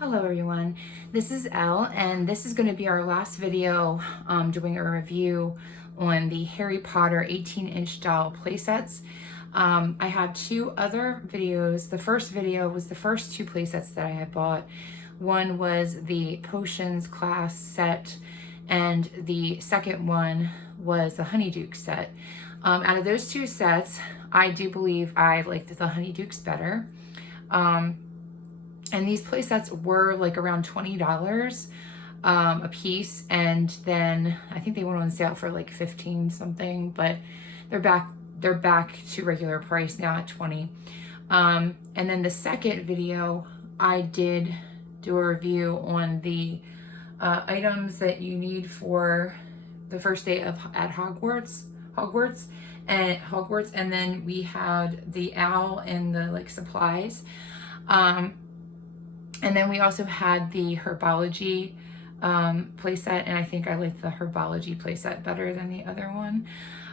Hello everyone, this is Elle and this is going to be our last video doing a review on the Harry Potter 18-inch doll playsets. I have two other videos. The first video was the first two playsets that I had bought. One was the Potions class set and the second one was the Honeydukes set. Out of those two sets, I do believe I liked the Honeydukes better. And these play sets were like around $20 a piece, and then I think they went on sale for like 15 something, but they're back to regular price now at 20. And then the second video, I did do a review on the items that you need for the first day at Hogwarts, and then we had the owl and the like supplies. And then we also had the herbology playset, and I think I liked the herbology playset better than the other one.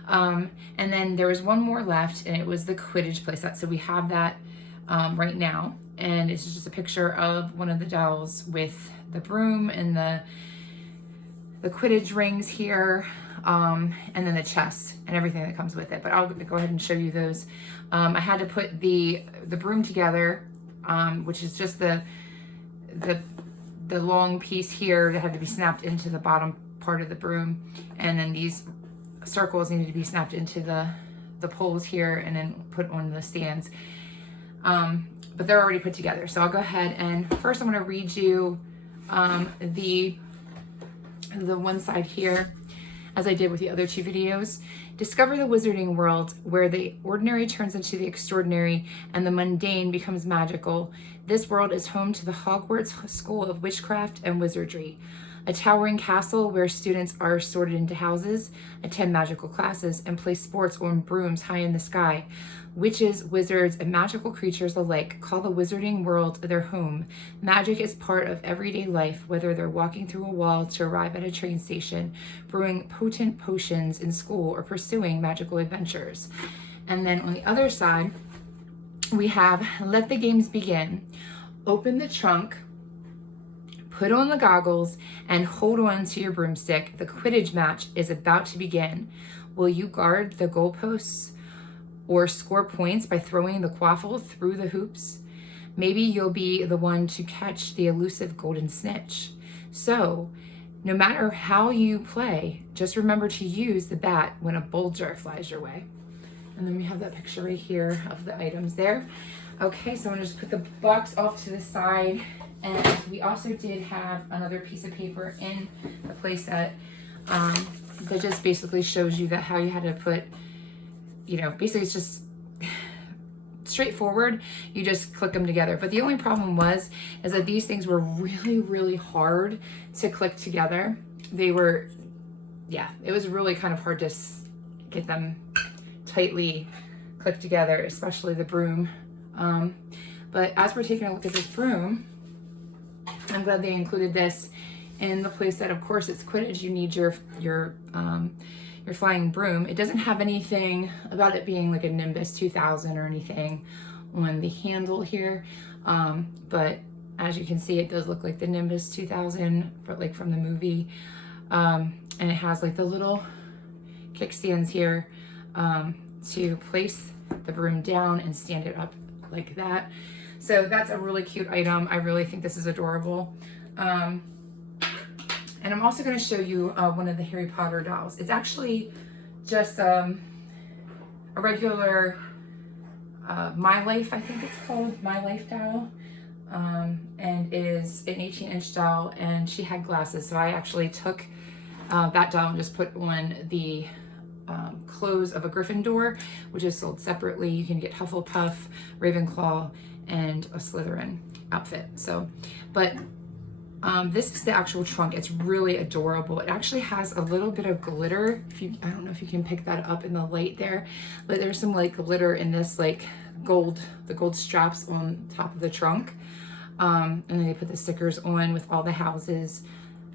And then there was one more left, and it was the Quidditch playset. So we have that right now, and it's just a picture of one of the dolls with the broom and the Quidditch rings here, and then the chest and everything that comes with it. But I'll go ahead and show you those. I had to put the broom together, which is just the long piece here that had to be snapped into the bottom part of the broom, and then these circles needed to be snapped into the poles here and then put on the stands. But they're already put together, so I'll go ahead and first I'm going to read you the one side here, as I did with the other two videos. Discover the wizarding world where the ordinary turns into the extraordinary and the mundane becomes magical. This world is home to the Hogwarts School of Witchcraft and Wizardry, a towering castle where students are sorted into houses, attend magical classes, and play sports on brooms high in the sky. Witches, wizards, and magical creatures alike call the wizarding world their home. Magic is part of everyday life, whether they're walking through a wall to arrive at a train station, brewing potent potions in school, or pursuing magical adventures. And then on the other side, we have Let the Games Begin. Open the trunk, put on the goggles, and hold on to your broomstick. The Quidditch match is about to begin. Will you guard the goalposts or score points by throwing the quaffle through the hoops? Maybe you'll be the one to catch the elusive golden snitch. So, no matter how you play, just remember to use the bat when a bulger flies your way. And then we have that picture right here of the items there. Okay, so I'm gonna just put the box off to the side. And we also did have another piece of paper in the playset that just basically shows you that how you had to put, basically it's just straightforward. You just click them together. But the only problem is that these things were really, really hard to click together. They were, it was really kind of hard to get them tightly clicked together, especially the broom. But as we're taking a look at this broom, I'm glad they included this in the playset. Of course, it's Quidditch. You need your flying broom. It doesn't have anything about it being like a Nimbus 2000 or anything on the handle here, but as you can see, it does look like the Nimbus 2000, but like from the movie. And it has like the little kickstands here to place the broom down and stand it up like that. So that's a really cute item. I really think this is adorable. And I'm also going to show you one of the Harry Potter dolls. It's actually just a regular My Life, I think it's called, My Life doll. And it is an 18-inch doll, and she had glasses. So I actually took that doll and just put on the clothes of a Gryffindor, which is sold separately. You can get Hufflepuff, Ravenclaw, and a Slytherin outfit. So, but this is the actual trunk. It's really adorable. It actually has a little bit of glitter. I don't know if you can pick that up in the light there, but there's some like glitter in this like the gold straps on top of the trunk. And then they put the stickers on with all the houses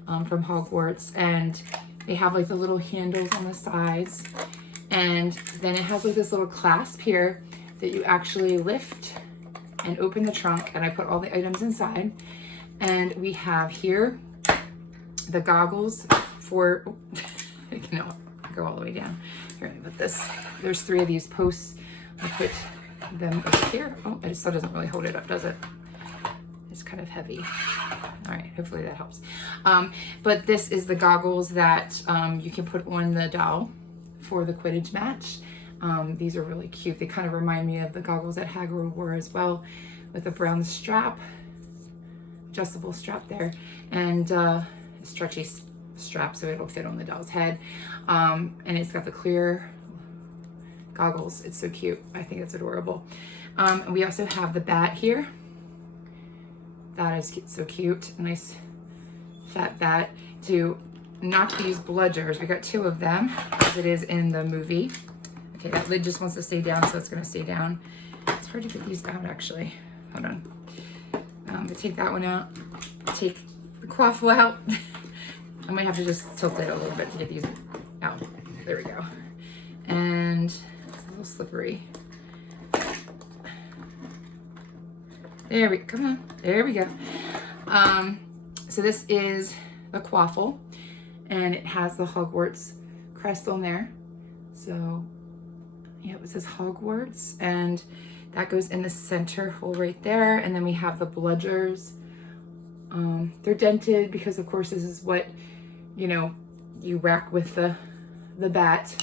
from Hogwarts, and they have like the little handles on the sides, and then it has like this little clasp here that you actually lift and open the trunk, and I put all the items inside. And we have here the goggles for, I cannot go all the way down. Here, let me put this. There's 3 of these posts. I put them up here. Oh, it still doesn't really hold it up, does it? It's kind of heavy. All right, hopefully that helps. But this is the goggles that you can put on the doll for the Quidditch match. These are really cute. They kind of remind me of the goggles that Hagrid wore as well, with a brown strap, adjustable strap there, and a stretchy strap so it'll fit on the doll's head. And it's got the clear goggles. It's so cute. I think it's adorable. And we also have the bat here. That is so cute. A nice fat bat to knock these bludgers. We got 2 of them, as it is in the movie. Okay, that lid just wants to stay down, so it's going to stay down. It's hard to get these out, actually. Hold on. To take that one out, take the quaffle out. I might have to just tilt it a little bit to get these out. There we go. And it's a little slippery. There we go. Come on. There we go. So this is the quaffle, and it has the Hogwarts crest on there. So yeah, it says Hogwarts, and that goes in the center hole right there. And then we have the bludgers. They're dented because, of course, this is what, you know, you rack with the bat.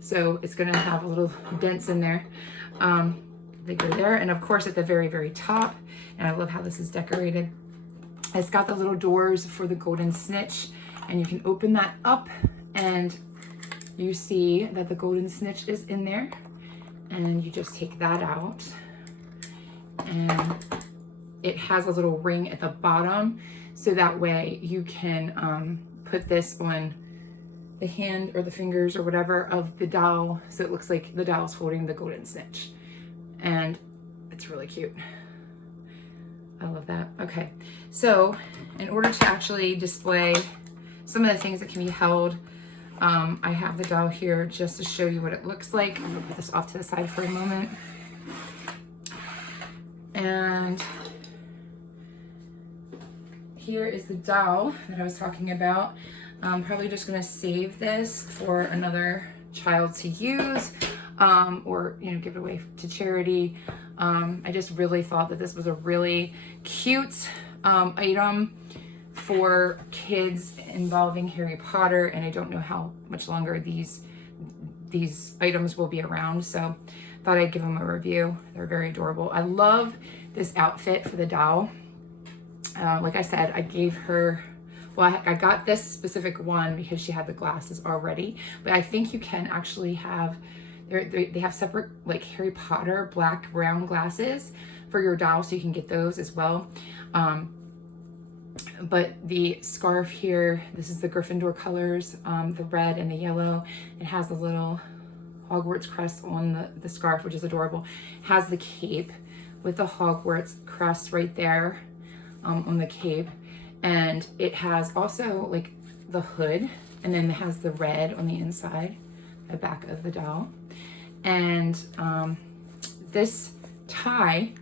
So it's going to have a little dents in there. They go there. And of course, at the very, very top, and I love how this is decorated, it's got the little doors for the golden snitch, and you can open that up and you see that the golden snitch is in there, and you just take that out, and it has a little ring at the bottom, so that way you can put this on the hand or the fingers or whatever of the doll, so it looks like the doll's holding the golden snitch, and it's really cute. I love that. Okay, so in order to actually display some of the things that can be held, I have the doll here just to show you what it looks like. I'm gonna put this off to the side for a moment. And here is the doll that I was talking about. I'm probably just gonna save this for another child to use, or, you know, give it away to charity. I just really thought that this was a really cute item for kids involving Harry Potter, and I don't know how much longer these items will be around, so thought I'd give them a review. They're very adorable. I love this outfit for the doll. Like I said, I gave her, well, I got this specific one because she had the glasses already, but I think you can actually have, they have separate, like, Harry Potter black brown glasses for your doll, so you can get those as well. But the scarf here, this is the Gryffindor colors, the red and the yellow. It has the little Hogwarts crest on the scarf, which is adorable. It has the cape with the Hogwarts crest right there on the cape. And it has also, like, the hood, and then it has the red on the inside, the back of the doll. And this tie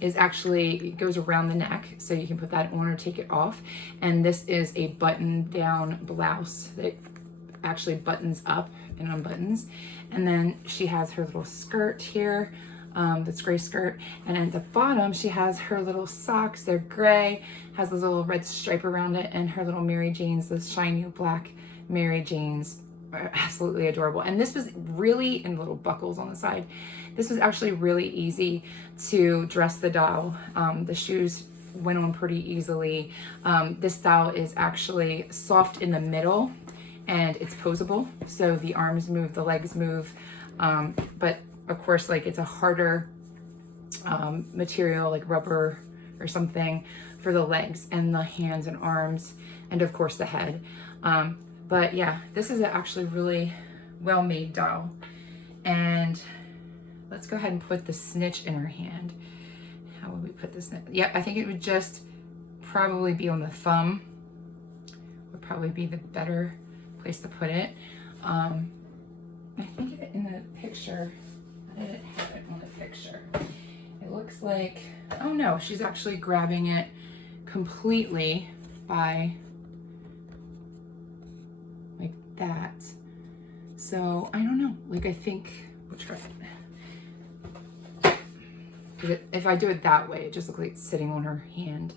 is actually, it goes around the neck, so you can put that on or take it off. And this is a button down blouse that actually buttons up and unbuttons. And then she has her little skirt here, this gray skirt. And at the bottom, she has her little socks. They're gray, has this little red stripe around it, and her little Mary Janes, those shiny black Mary Janes, are absolutely adorable. And this was really, and little buckles on the side, this was actually really easy to dress the doll. The shoes went on pretty easily. This doll is actually soft in the middle, and it's posable, so the arms move, the legs move, but of course, like, it's a harder material, like rubber or something, for the legs and the hands and arms, and of course the head. But yeah, this is actually really well-made doll. And let's go ahead and put the snitch in her hand. How would we put this? Yeah, I think it would just probably be on the thumb. Would probably be the better place to put it. I think in the picture, I didn't have it on the picture. it looks like, oh no, she's actually grabbing it completely by like that. So I don't know, like I think we'll try it. If I do it that way, it just looks like it's sitting on her hand.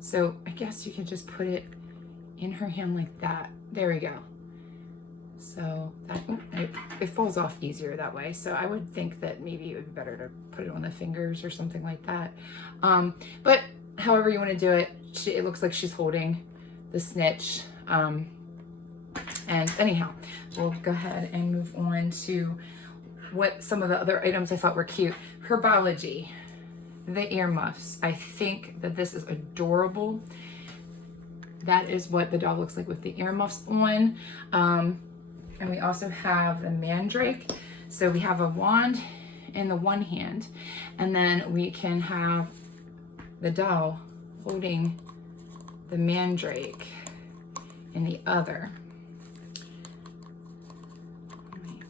So I guess you can just put it in her hand like that. There we go. So that, it falls off easier that way. So I would think that maybe it would be better to put it on the fingers or something like that. But however you want to do it, it looks like she's holding the snitch. And anyhow, we'll go ahead and move on to what some of the other items I thought were cute. Herbology, the earmuffs. I think that this is adorable. That is what the doll looks like with the earmuffs on. And we also have the mandrake. So we have a wand in the one hand, and then we can have the doll holding the mandrake in the other.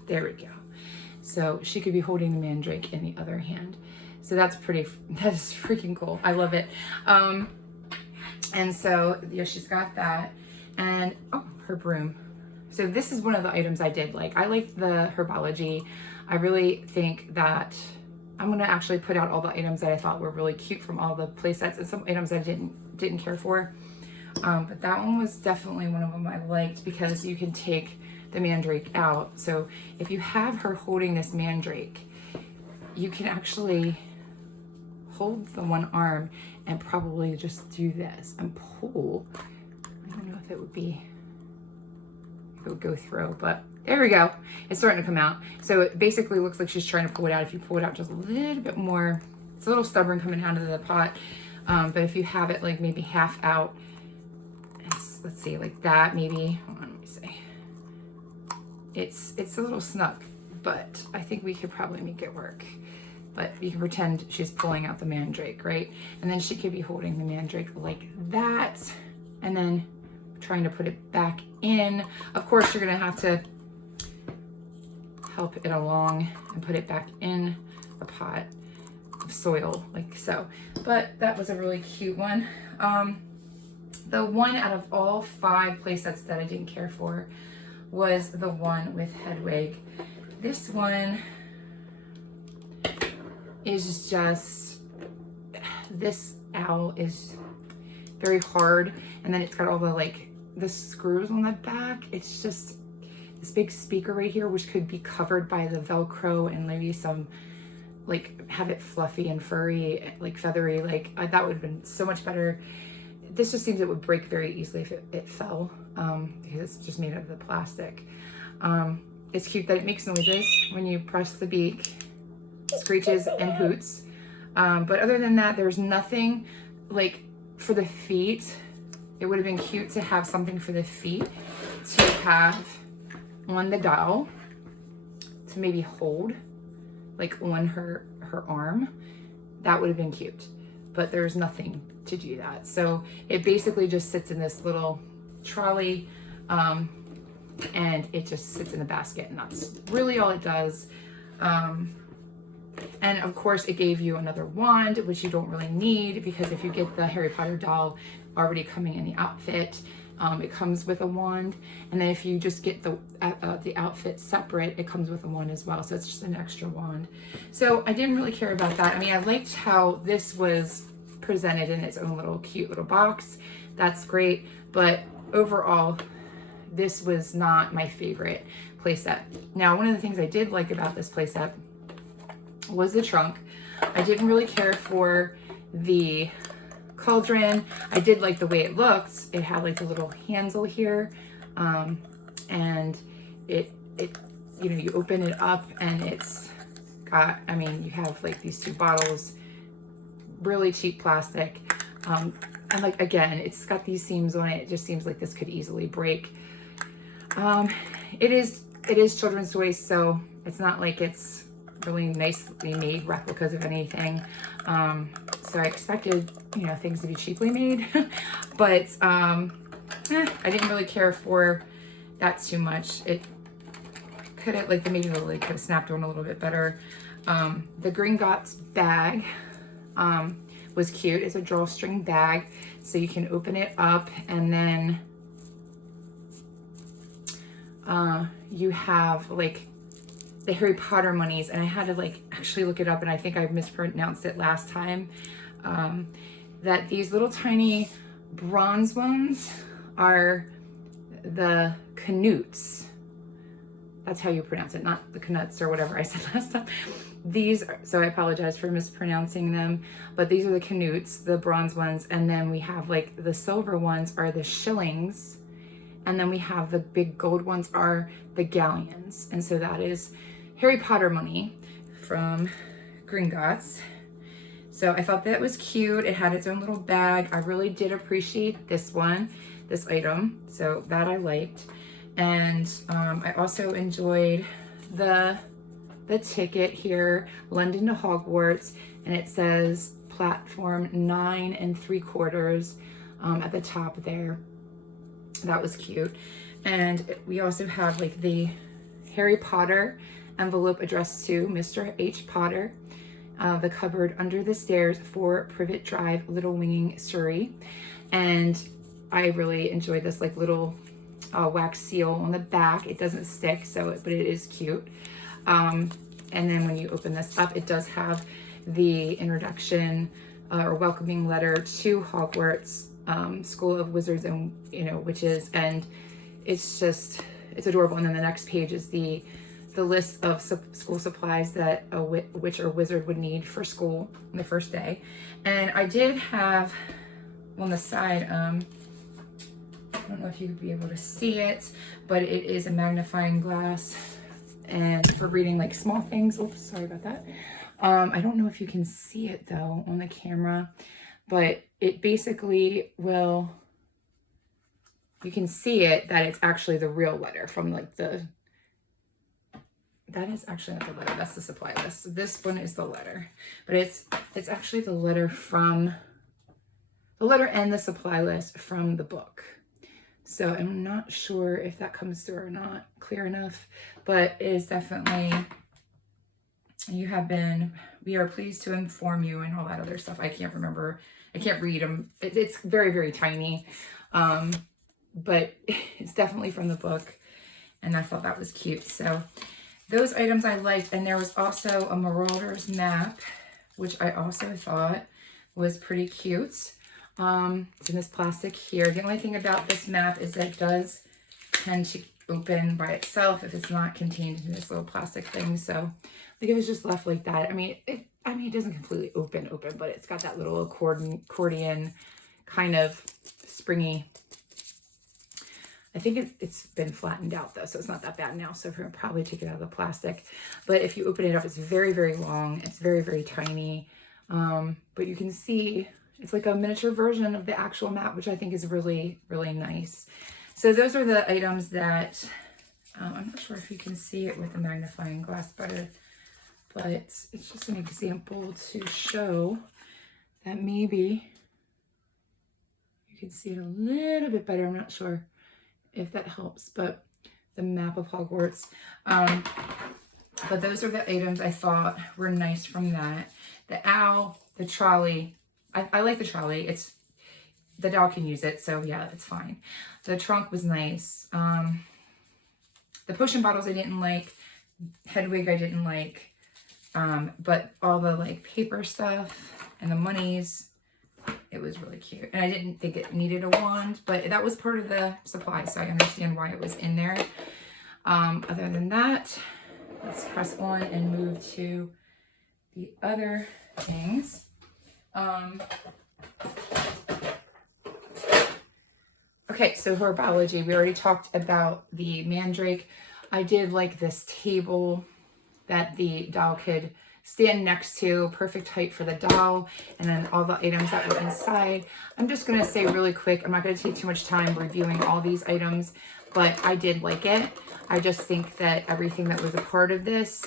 There we go. So she could be holding the mandrake in the other hand. So that is freaking cool. I love it. And so, yeah, she's got that. And, oh, her broom. So this is one of the items I did like. I like the Herbology. I really think that I'm gonna actually put out all the items that I thought were really cute from all the play sets, and some items I didn't care for. But that one was definitely one of them I liked because you can take the mandrake out. So if you have her holding this mandrake, you can actually hold the one arm and probably just do this and pull. I don't know if it would go through, but there we go. It's starting to come out. So it basically looks like she's trying to pull it out. If you pull it out just a little bit more, it's a little stubborn coming out of the pot. But if you have it like maybe half out, let's see, like that maybe. Hold on, let me see. It's a little snug, but I think we could probably make it work. But you can pretend she's pulling out the mandrake, right? And then she could be holding the mandrake like that, and then trying to put it back in. Of course, you're gonna have to help it along and put it back in a pot of soil, like so. But that was a really cute one. The one out of all 5 play sets that I didn't care for was the one with Hedwig. This one is just, this owl is very hard, and then it's got all the like the screws on the back. It's just this big speaker right here, which could be covered by the Velcro and maybe some, like, have it fluffy and furry, like feathery, like that would have been so much better. This just seems it would break very easily if it fell, because it's just made out of the plastic. It's cute that it makes noises when you press the beak, screeches and hoots. But other than that, there's nothing like for the feet. It would have been cute to have something for the feet to have on the doll to maybe hold like on her arm. That would have been cute, but there's nothing to do that. So it basically just sits in this little trolley, and it just sits in the basket, and that's really all it does. And of course it gave you another wand, which you don't really need, because if you get the Harry Potter doll already coming in the outfit, it comes with a wand. And then if you just get the outfit separate, it comes with a wand as well. So it's just an extra wand. So I didn't really care about that. I mean, I liked how this was presented in its own little cute little box. That's great. But overall, this was not my favorite playset. Now, one of the things I did like about this playset was the trunk. I didn't really care for the cauldron. I did like the way it looked. It had like the little handle here, and it you know, you open it up and it's got, I mean, you have like these 2 bottles, really cheap plastic, and like, again, it's got these seams on it. It just seems like this could easily break. It is children's toys, so it's not like it's really nicely made replicas of anything. So I expected, you know, things to be cheaply made, but I didn't really care for that too much. It could have, like, maybe the lid could have snapped on a little bit better. The Gringotts bag was cute. It's a drawstring bag, so you can open it up, and then you have like the Harry Potter monies, and I had to like actually look it up, and I think I mispronounced it last time, that these little tiny bronze ones are the Canutes. That's how you pronounce it, not the Canuts or whatever I said last time. These are, so I apologize for mispronouncing them, but these are the Canutes, the bronze ones, and then we have like the silver ones are the shillings, and then we have the big gold ones are the galleons. And so that is Harry Potter money from Gringotts. So I thought that was cute. It had its own little bag. I really did appreciate this one, this item. So that I liked. And I also enjoyed the ticket here, London to Hogwarts, and it says platform 9 3/4 at the top there. That was cute. And we also have like the Harry Potter envelope addressed to Mr. H. Potter, the cupboard under the stairs, 4 Privet Drive, Little Winging, Surrey. And I really enjoyed this like little wax seal on the back. It doesn't stick, but it is cute. And then when you open this up, it does have the introduction or welcoming letter to Hogwarts, School of Wizards and Witches, and it's adorable. And then the next page is the list of school supplies that a witch or wizard would need for school on the first day. And I did have on the side, I don't know if you could be able to see it, but it is a magnifying glass, and for reading like small things. Oops, sorry about that. I don't know if you can see it though on the camera, but it basically will, you can see it that it's actually the real letter from like that is actually not the letter, that's the supply list. This one is the letter, but it's actually the letter and the supply list from the book. So I'm not sure if that comes through or not clear enough, but it is definitely, we are pleased to inform you and all that other stuff. I can't remember, I can't read them. It's very, very tiny, but it's definitely from the book, and I thought that was cute. So those items I liked, and there was also a Marauders map, which I also thought was pretty cute. It's in this plastic here. The only thing about this map is that it does tend to open by itself if it's not contained in this little plastic thing. So like it was just left like that. I mean, it doesn't completely open, but it's got that little accordion kind of springy. I think it's been flattened out though, so it's not that bad now. So we're gonna probably take it out of the plastic. But if you open it up, it's very, very long. It's very, very tiny. But you can see it's like a miniature version of the actual map, which I think is really, really nice. So those are the items that, I'm not sure if you can see it with the magnifying glass better, but it's just an example to show that maybe you can see it a little bit better. I'm not sure if that helps, but the map of Hogwarts. But those are the items I thought were nice from that. The owl, the trolley, I like the trolley. The dog can use it, so yeah, it's fine. The trunk was nice. The potion bottles I didn't like. Hedwig I didn't like. But all the like paper stuff and the monies, it was really cute. And I didn't think it needed a wand, but that was part of the supply, so I understand why it was in there. Other than that, let's press on and move to the other things. Okay, so herbology, we already talked about the mandrake. I did like this table that the doll could stand next to, perfect height for the doll, and then all the items that were inside. I'm just gonna say really quick, I'm not gonna take too much time reviewing all these items, but I did like it. I just think that everything that was a part of this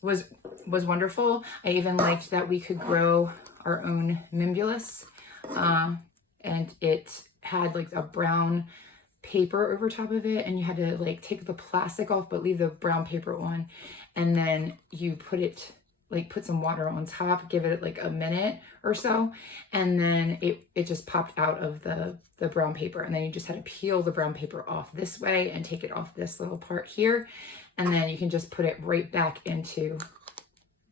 was wonderful. I even liked that we could grow our own Mimbulus, and it had like a brown paper over top of it, and you had to like take the plastic off but leave the brown paper on, and then you put it like put some water on top, give it like a minute or so, and then it just popped out of the brown paper. And then you just had to peel the brown paper off this way and take it off this little part here. And then you can just put it right back into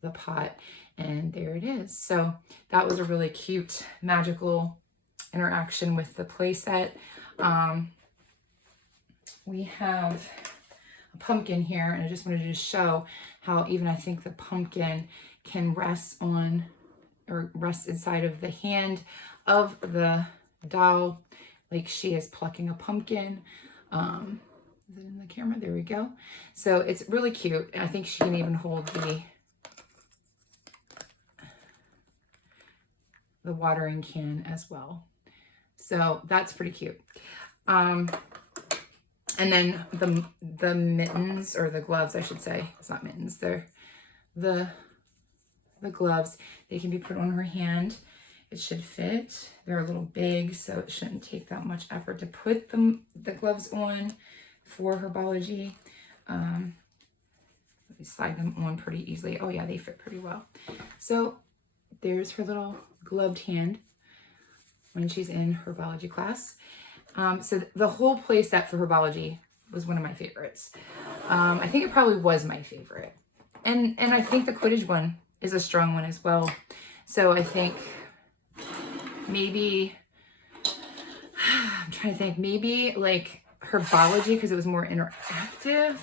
the pot, and there it is. So that was a really cute, magical interaction with the playset. We have a pumpkin here, and I just wanted to show how even I think the pumpkin can rest on, or rest inside of the hand of the doll, like she is plucking a pumpkin. Is it in the camera? There we go. So it's really cute. I think she can even hold the watering can as well. So that's pretty cute. And then the mittens, or the gloves, I should say. It's not mittens. They're the gloves. They can be put on her hand. It should fit. They're a little big, so it shouldn't take that much effort to put the gloves on for herbology. We slide them on pretty easily. Oh yeah, they fit pretty well. So there's her little gloved hand when she's in herbology class. So the whole play set for herbology was one of my favorites. I think it probably was my favorite. And I think the Quidditch one is a strong one as well. So I think maybe, I'm trying to think, maybe like herbology, because it was more interactive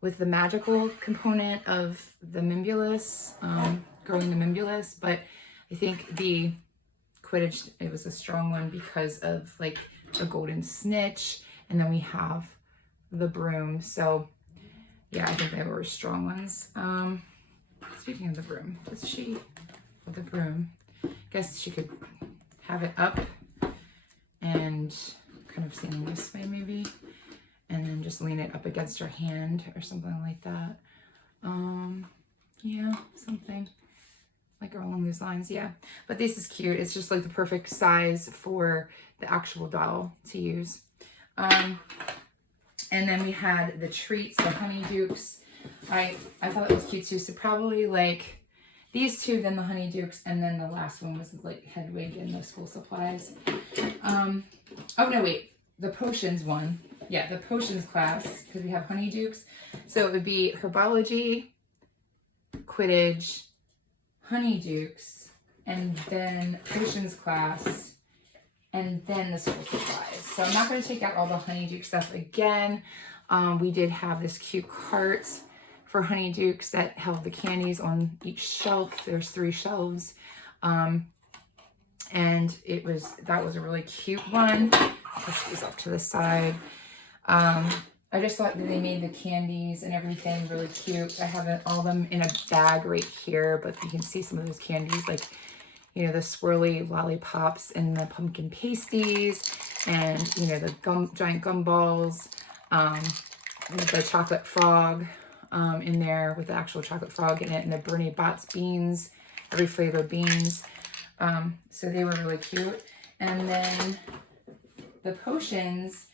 with the magical component of the Mimbulus, growing the Mimbulus. But I think the Quidditch, it was a strong one because of like a golden snitch, and then we have the broom. So yeah, I think they were strong ones. Speaking of the broom, does she, with the broom, I guess she could have it up and kind of standing this way maybe, and then just lean it up against her hand or something like that. Yeah, something like along those lines. Yeah, but this is cute. It's just like the perfect size for the actual doll to use. And then we had the treats, the Honeydukes. I thought it was cute too. So probably like these two, then the Honeydukes, and then the last one was like Hedwig and the school supplies. Oh no, wait, the potions one. Yeah, the potions class, because we have Honeydukes. So it would be herbology, Quidditch, Honeydukes, and then potions class, and then the school supplies. So I'm not going to take out all the Honeyduke stuff again. We did have this cute cart for Honeydukes that held the candies on each shelf. There's 3 shelves. And that was a really cute one. Push these up to the side. I just thought that they made the candies and everything really cute. I have all them in a bag right here, but you can see some of those candies, like, you know, the swirly lollipops and the pumpkin pasties, and, you know, the giant gumballs, with the chocolate frog in there with the actual chocolate frog in it, and the Bernie Bott's beans, every flavor of beans. So they were really cute. And then the potions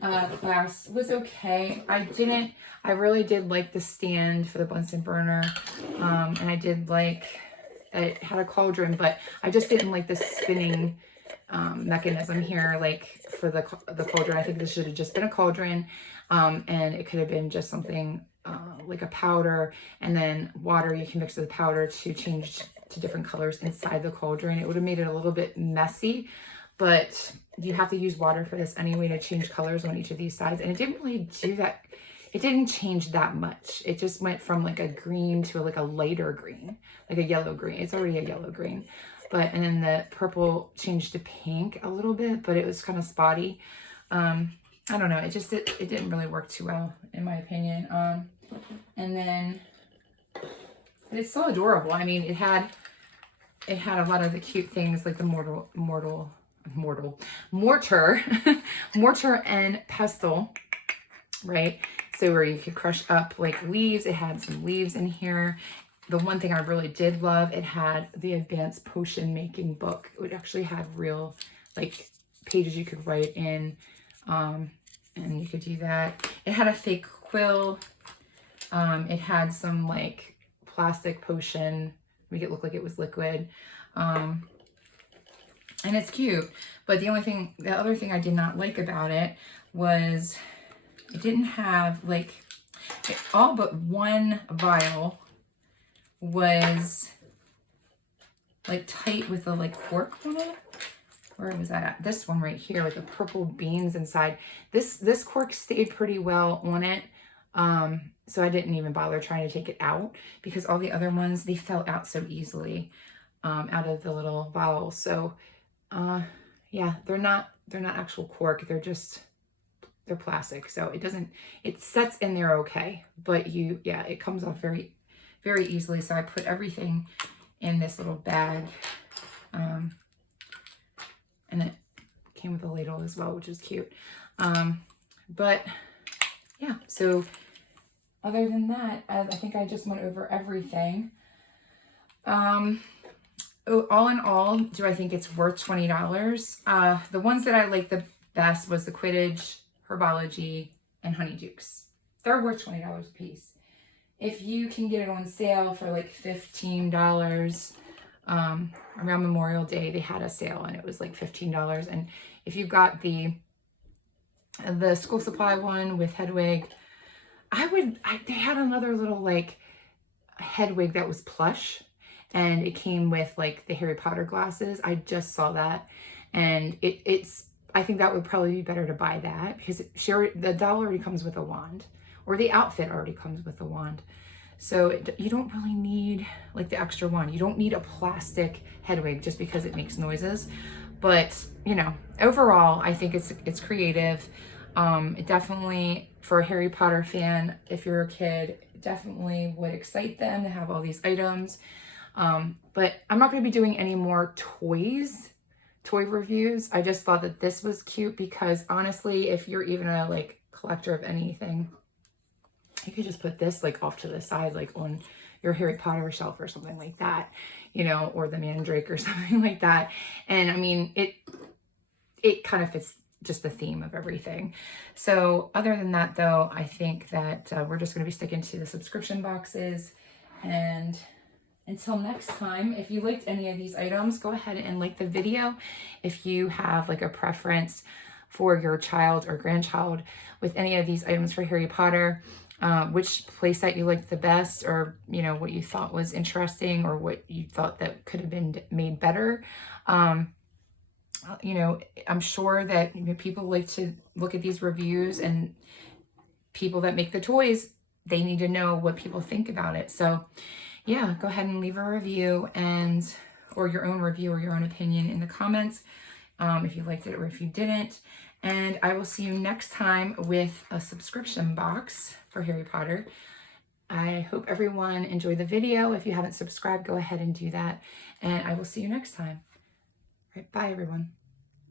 class was okay. I really did like the stand for the Bunsen burner, and I did like, it had a cauldron, but I just didn't like the spinning mechanism here, like for the cauldron. I think this should have just been a cauldron, and it could have been just something like a powder, and then water. You can mix with the powder to change to different colors inside the cauldron. It would have made it a little bit messy, but you have to use water for this anyway to change colors on each of these sides. And it didn't really do that. It didn't change that much. It just went from like a green to like a lighter green, like a yellow green. It's already a yellow green, but, and then the purple changed to pink a little bit, but it was kind of spotty. I don't know. It didn't really work too well in my opinion. And then, but it's so adorable. I mean, it had a lot of the cute things like the mortar, mortar and pestle, right? So where you could crush up like leaves. It had some leaves in here. The one thing I really did love, it had the advanced potion making book. It actually had real like pages you could write in, and you could do that. It had a fake quill. It had some like plastic potion, make it look like it was liquid. And it's cute, but the other thing I did not like about it was it didn't have like, all but one vial was like tight with the like cork on it. Where was that at? This one right here with the purple beans inside. This cork stayed pretty well on it. So I didn't even bother trying to take it out because all the other ones, they fell out so easily out of the little vial. So yeah, they're not actual cork. They're plastic. So it sets in there okay, but yeah, it comes off very, very easily. So I put everything in this little bag. And it came with a ladle as well, which is cute. But yeah, so other than that, I think I just went over everything. All in all, do I think it's worth $20? The ones that I liked the best was the Quidditch, Herbology, and Honeydukes. They're worth $20 a piece. If you can get it on sale for like $15, around Memorial Day, they had a sale and it was like $15. And if you got the school supply one with Hedwig, they had another little like Hedwig that was plush, and it came with like the Harry Potter glasses. I just saw that, and I think that would probably be better to buy that because the doll already comes with a wand, or the outfit already comes with a wand. So you don't really need like the extra one. You don't need a plastic Hedwig just because it makes noises. But, you know, overall, I think it's creative. It definitely, for a Harry Potter fan, if you're a kid, it definitely would excite them to have all these items. But I'm not going to be doing any more toy reviews. I just thought that this was cute because honestly, if you're even a like collector of anything, you could just put this like off to the side, like on your Harry Potter shelf or something like that, you know, or the Mandrake or something like that. And I mean, it kind of fits just the theme of everything. So other than that though, I think that we're just going to be sticking to the subscription boxes. And until next time, if you liked any of these items, go ahead and like the video. If you have like a preference for your child or grandchild with any of these items for Harry Potter, which playset you liked the best, or you know what you thought was interesting, or what you thought that could have been made better. You know, I'm sure that people like to look at these reviews, and people that make the toys, they need to know what people think about it. So yeah, go ahead and leave a review, or your own review or your own opinion in the comments, if you liked it or if you didn't. And I will see you next time with a subscription box for Harry Potter. I hope everyone enjoyed the video. If you haven't subscribed, go ahead and do that. And I will see you next time. All right, bye everyone.